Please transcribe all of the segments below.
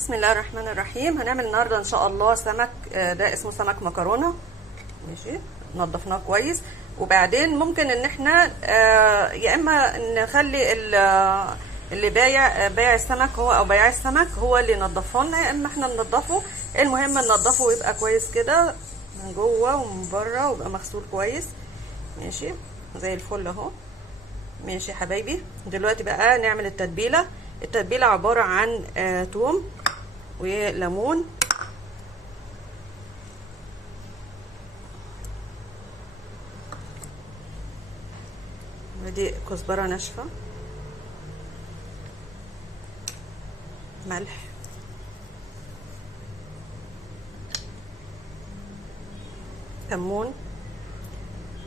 بسم الله الرحمن الرحيم. هنعمل النهارده ان شاء الله سمك، ده اسمه سمك مكرونه. ماشي، نضفناه كويس، وبعدين ممكن ان احنا يا اما نخلي اللي بايع السمك هو او بياع السمك هو اللي ينضفه لنا، يا اما احنا ننضفه. المهم ننضفه ويبقى كويس كده من جوه ومن بره، ويبقى مغسول كويس. ماشي زي الفل اهو. ماشي يا حبايبي، دلوقتي بقى نعمل التتبيله. التتبيله عباره عن توم وليمون ودي كزبره ناشفه، ملح، كمون.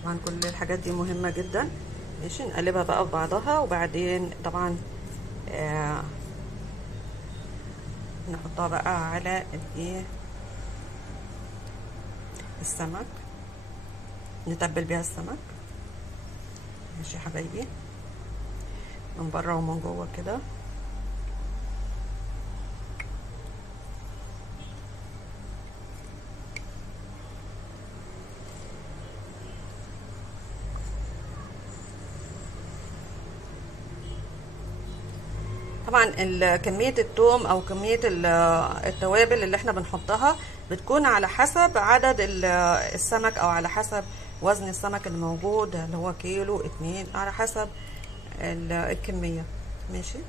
طبعا كل الحاجات دي مهمه جدا. ماشي، نقلبها بقى في بعضها، وبعدين طبعا نحطها بقى على السمك، نتبل بيها السمك. ماشي يا حبايبي، من بره ومن جوه كده. طبعا كمية التوم او كمية التوابل اللي احنا بنحطها بتكون على حسب عدد السمك، او على حسب وزن السمك الموجود، اللي هو كيلو 2، على حسب الكمية. ماشي،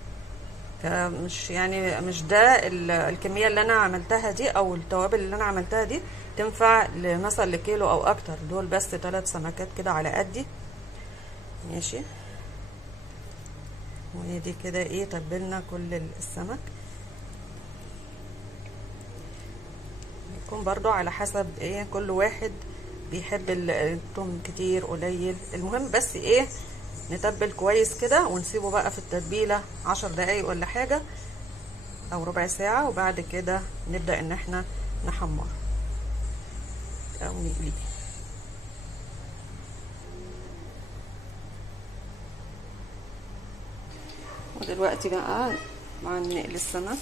فمش يعني مش ده الكمية اللي انا عملتها دي، او التوابل اللي انا عملتها دي تنفع مثلا لكيلو او اكتر. دول بس 3 سمكات كده على قدي. ماشي، ودي كده تبلنا كل السمك. يكون برضو على حسب كل واحد بيحب الثوم كتير قليل. المهم بس نتبل كويس كده، ونسيبه بقى في التتبيله 10 دقايق ولا حاجه، او ربع ساعه، وبعد كده نبدا ان احنا نحمر او نقليه. ودلوقتي بقى مع نقلي السمك.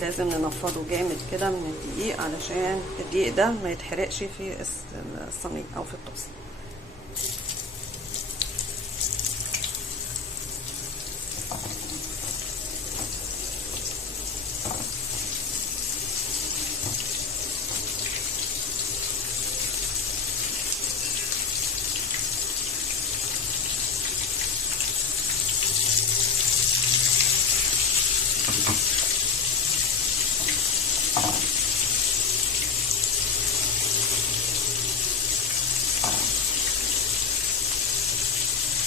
لازم ننفضه جامد كده من الدقيق، علشان الدقيق ده ما يتحرقش في الصينيه او في الطاسه.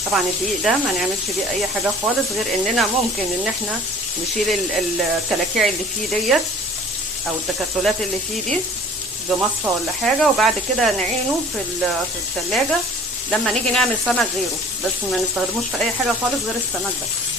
طبعا الدقيق ده ما نعملش بيه اي حاجه خالص، غير اننا ممكن ان احنا نشيل الكلاكيع اللي فيه ديت، او التكتلات اللي فيه دي، بمصفى ولا حاجه، وبعد كده نعينه في الثلاجه لما نيجي نعمل سمك غيره. بس ما نستخدموش في اي حاجه خالص غير السمك بس.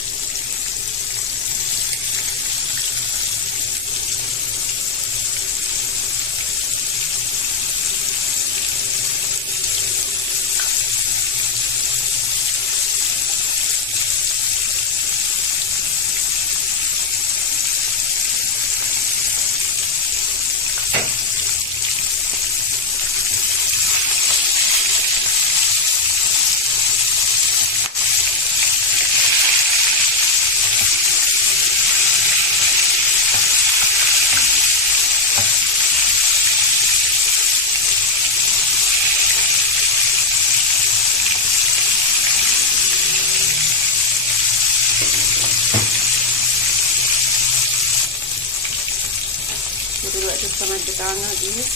ودلوقتي السمك بتاعنا جاهز.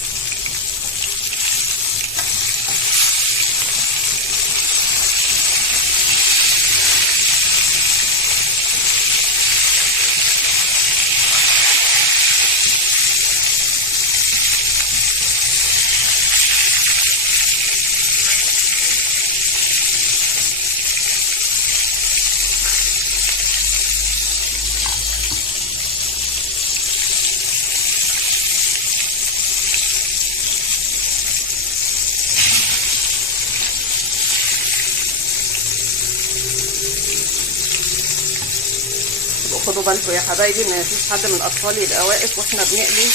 خدوا بالكم يا حبايبي، ما فيش حد من الاطفال يبقى واقف واحنا بنقلي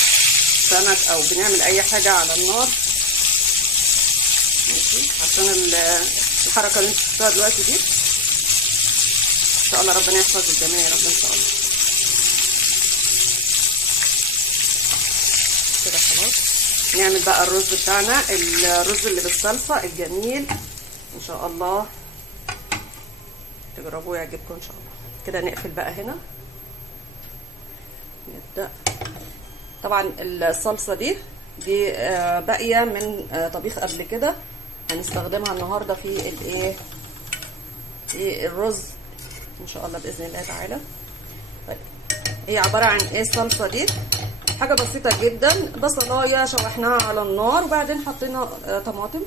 سمك او بنعمل اي حاجه على النار، ماشي؟ عشان الحركه اللي انتوا شفتوها دلوقتي دي. ان شاء الله ربنا يحفظ الجميع يا رب ان شاء الله. كده خلاص. نعمل بقى الرز بتاعنا، الرز اللي بالصلصه الجميل ان شاء الله، تجربوه يعجبكم ان شاء الله. كده نقفل بقى هنا، نبدا. طبعا الصلصه دي باقيه من طبيخ قبل كده، هنستخدمها النهارده في الايه، في الرز ان شاء الله باذن الله تعالى. طيب هي عباره عن ايه الصلصه دي؟ حاجه بسيطه جدا، بصلايه شوحناها على النار وبعدين حطينا طماطم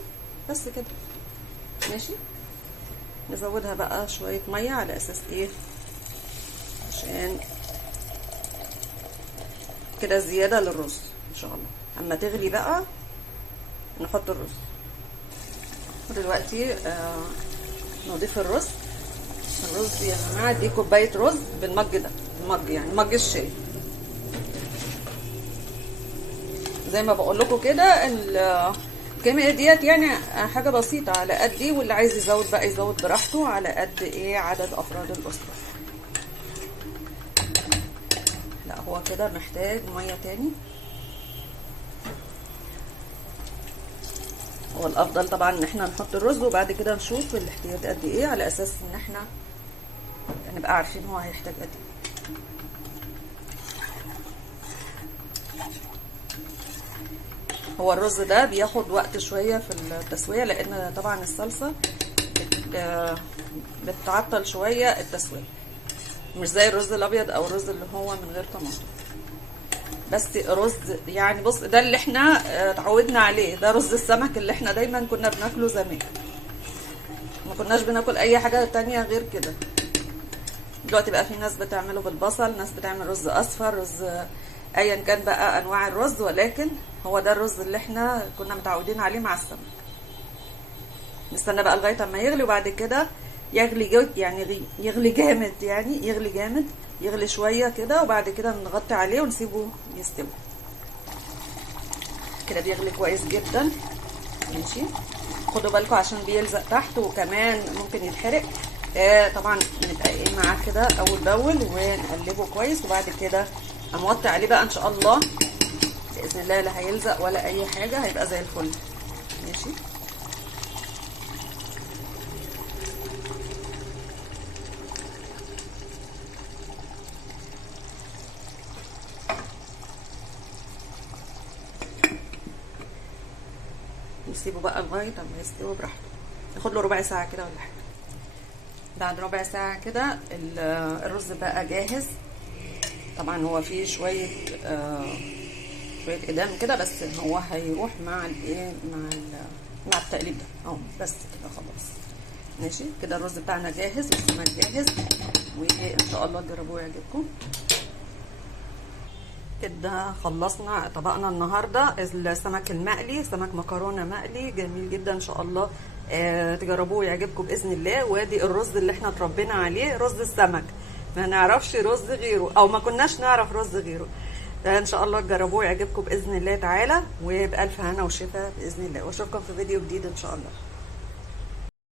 بس كده، ماشي؟ نزودها بقى شويه ميه على اساس ايه، عشان كده زياده للرز ان شاء الله. اما تغلي بقى نحط الرز. ودلوقتي نضيف الرز. الرز يا جماعه دي كوبايه رز بالمج ده، المج يعني مج الشاي. زي ما بقول لكم كده الكميه ديت يعني حاجه بسيطه على قد دي، واللي عايز يزود بقى يزود براحته على قد ايه عدد افراد الاسره. لا هو كده محتاج ميه تاني. هو الافضل طبعا ان احنا نحط الرز وبعد كده نشوف الاحتياج قد ايه، على اساس ان احنا نبقى عارفين هو هيحتاج قد ايه. هو الرز ده بياخد وقت شويه في التسويه، لان طبعا الصلصه بتعطل شويه التسويه، مش زي الرز الابيض او الرز اللي هو من غير طماطم. بس رز يعني بص، ده اللي احنا اتعودنا عليه، ده رز السمك اللي احنا دايما كنا بناكله زمان، ما كناش بناكل اي حاجه تانية غير كده. دلوقتي بقى في ناس بتعمله بالبصل، ناس بتعمل رز اصفر، رز ايا كان بقى انواع الرز، ولكن هو ده الرز اللي احنا كنا متعودين عليه مع السمك. نستنى بقى لغايه اما يغلي، وبعد كده يغلي يعني يغلي جامد، يعني يغلي جامد، يغلي شويه كده، وبعد كده نغطي عليه ونسيبه يستوي. كده بيغلي كويس جدا، ماشي؟ خدوا بالكم عشان بيلزق تحت وكمان ممكن يتحرق. طبعا نبقى ايه معاه كده اول باول ونقلبه كويس، وبعد كده هنوطي عليه بقى ان شاء الله باذن الله. لا هيلزق ولا اي حاجه، هيبقى زي الفل، ماشي؟ نسيبه بقى لغايه اما يستوي براحته، ناخد له ربع ساعه كده ولا حاجه. بعد ربع ساعه كده الرز بقى جاهز. طبعا هو فيه شويه ادام كده، بس هو هيروح مع الايه، مع التقليب ده اهو، بس كده خلاص، ماشي؟ كده الرز بتاعنا جاهز والسمك جاهز، وان شاء الله تجربوه يعجبكم. كده خلصنا طبقنا النهارده السمك المقلي، سمك مكرونه مقلي جميل جدا ان شاء الله. تجربوه يعجبكم باذن الله. وادي الرز اللي احنا اتربينا عليه، رز السمك، ما نعرفش رز غيره او ما كناش نعرف رز غيره. ان شاء الله تجربوه يعجبكم باذن الله تعالى، وبالف هنا وشفا باذن الله، واشوفكم في فيديو جديد ان شاء الله.